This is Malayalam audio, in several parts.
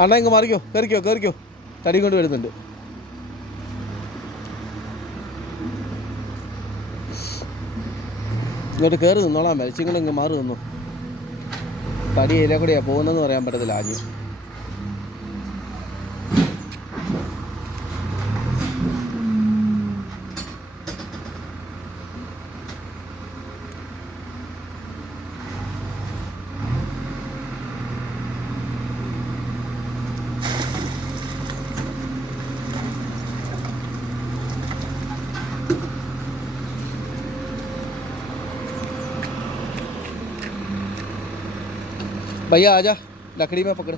അണ്ണ ഇങ്ങ് മാറിക്കോ. കയറിക്കോ കയറിക്കോ തടി കൊണ്ട് വരുന്നുണ്ട്. ഇങ്ങോട്ട് കയറി നിന്നോളാം. മരിച്ചിങ്ങനെ ഇങ്ങ് മാറി നിന്നു. തടി ഇല കൂടെയാണ് പോകുന്നതെന്ന് പറയാൻ പറ്റത്തില്ല ആഞ്ഞു भैया आजा लकड़ी में पकड़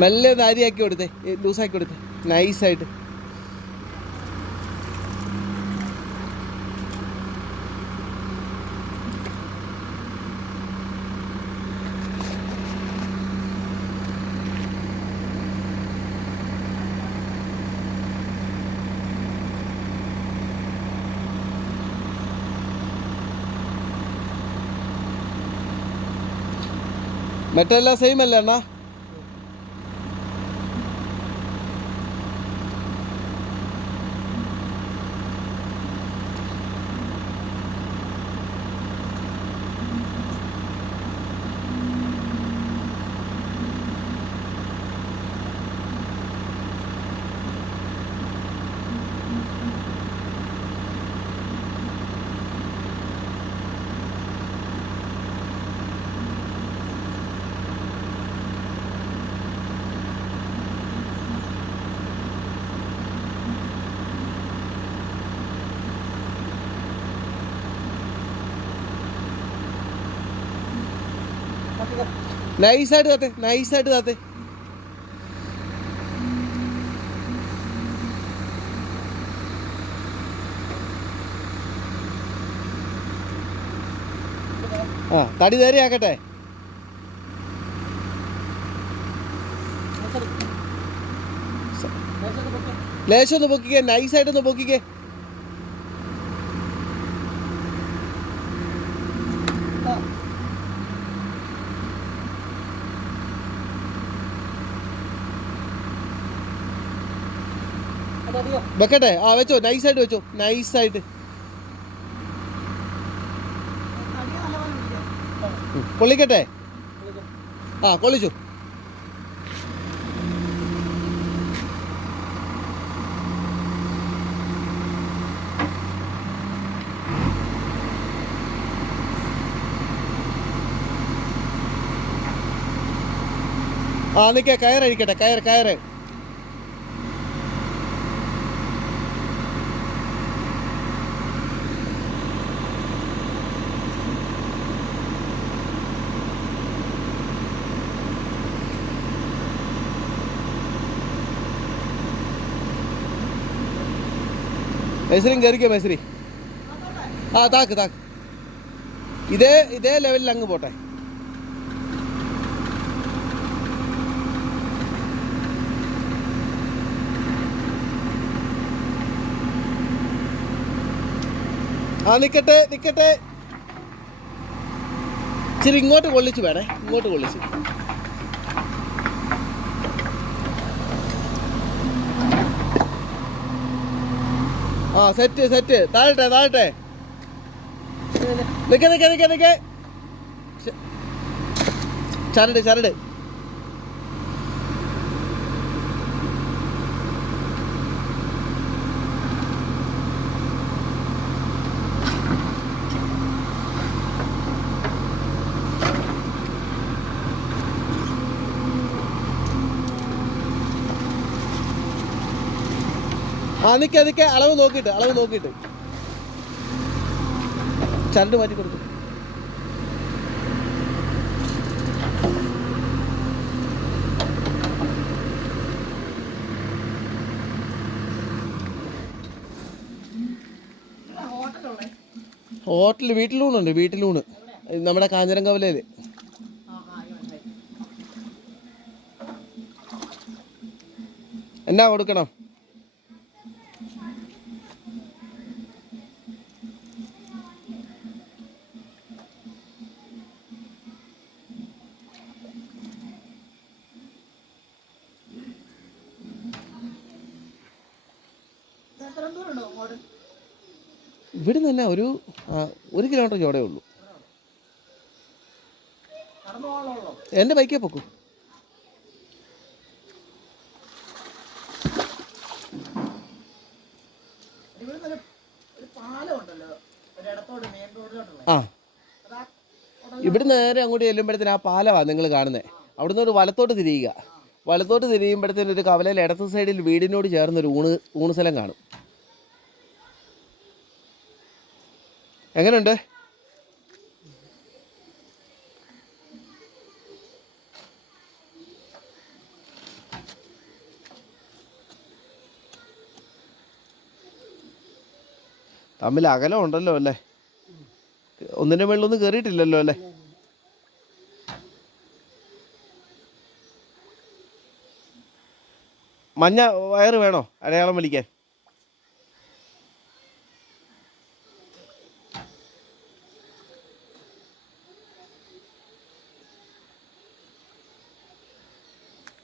മെല്ലെ ഒന്ന് അരിയാക്കി കൊടുത്തേ ലൂസാക്കി കൊടുത്തേ നൈസായിട്ട് മറ്റെല്ലാം സെയിം അല്ലേ അണ്ണാ? നൈസായിട്ട് താത്തെ നൈസായിട്ട് താത്തെ ആ തടി നേരെയാക്കട്ടെ ലേശം ഒന്ന് പൊക്കിക്കേ. നൈസായിട്ടൊന്ന് പൊക്കിക്കേ. വെക്കട്ടെ? ആ വെച്ചോ നൈസായിട്ട് വെച്ചോ. നൈസായിട്ട് കൊള്ളിക്കട്ടെ? ആ കൊള്ളിച്ചു. ആ നിൽക്കേ കയറഴിക്കട്ടെ കയറ് കയറ്. മെസ്രിയും കയറിക്കോ മെസ്രി ആ താക്ക് താക്ക്. ഇതേ ഇതേ ലെവലിൽ അങ്ങ് പോട്ടെ. ആ നിക്കട്ടെ നിൽക്കട്ടെ ഇച്ചിരി ഇങ്ങോട്ട് കൊള്ളിച്ച് വേണേ ഇങ്ങോട്ട് കൊള്ളിച്ച്. ആ സെറ്റ് സെറ്റ് താഴട്ടെ താഴട്ടെ. നിക്ക നിക്ക നിക്ക നിക്ക. ചരട് ചരട്. ആ നിക്ക അളവ് നോക്കിയിട്ട് അളവ് നോക്കിയിട്ട്. ചരട് മാറ്റി കൊടുക്കും. ഹോട്ടൽ വീട്ടിലൂണുണ്ട് വീട്ടിലൂണ് നമ്മുടെ കാഞ്ഞിരങ്കവലയിൽ എന്നാ കൊടുക്കണം? ഇവിടെ നിന്ന് തന്നെ ഒരു ഒരു കിലോമീറ്റർ അവിടെ ഉള്ളൂ. എന്റെ ബൈക്കേ പൊക്കൂ? ആ. ഇവിടെ നേരെ അങ്ങോട്ട് ചെല്ലുമ്പോഴത്തേന് ആ പാലമാണ് നിങ്ങൾ കാണുന്നത് അവിടുന്ന് ഒരു വലത്തോട്ട് തിരിയുക. വലത്തോട്ട് തിരിയുമ്പോഴത്തേന് ഒരു കവലയിൽ ഇടത്ത് സൈഡിൽ വീടിനോട് ചേർന്നൊരു ഊണ് ഊണ് സ്ഥലം കാണും. എങ്ങനെയുണ്ട്? തമ്മിൽ അകലം ഉണ്ടല്ലോ അല്ലേ? ഒന്നിന്റെ മുകളിലൊന്നും കയറിയിട്ടില്ലല്ലോ അല്ലേ? മഞ്ഞ വയറ് വേണോ? അടയാളം വലിക്കാൻ?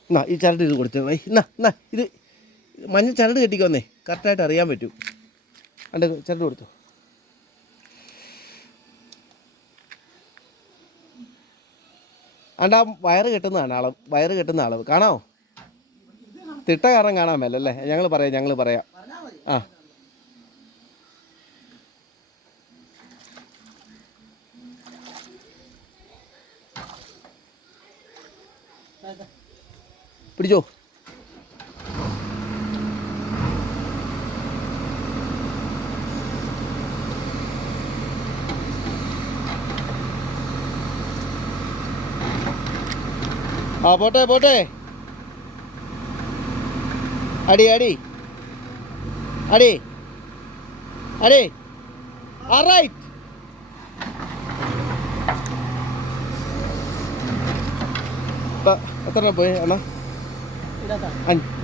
എന്നാ ഈ ചരട് ഇത് കൊടുത്തു വൈ എന്നാ എന്നാ ഇത് മഞ്ഞ ചരട് കെട്ടിക്കോന്നേ. കറക്റ്റായിട്ട് അറിയാൻ പറ്റും. അണ്ട് ചരട് കൊടുത്തു. അണ്ട് ആ വയറ് കെട്ടുന്നതാണ് അളവ് വയറ് കെട്ടുന്ന അളവ് കാണാമോ തിട്ട കാരണം കാണാൻ മേല അല്ലേ? ഞങ്ങൾ പറയാം ഞങ്ങൾ പറയാം. പറഞ്ഞാൽ മതി ആ. പിടിച്ചോ ആ പോട്ടെ പോട്ടെ അടി അടി അടി അടി റൈറ്റ് എത്ര എണ്ണം പോയി അണ്ണാ ഇതാ അഞ്ച്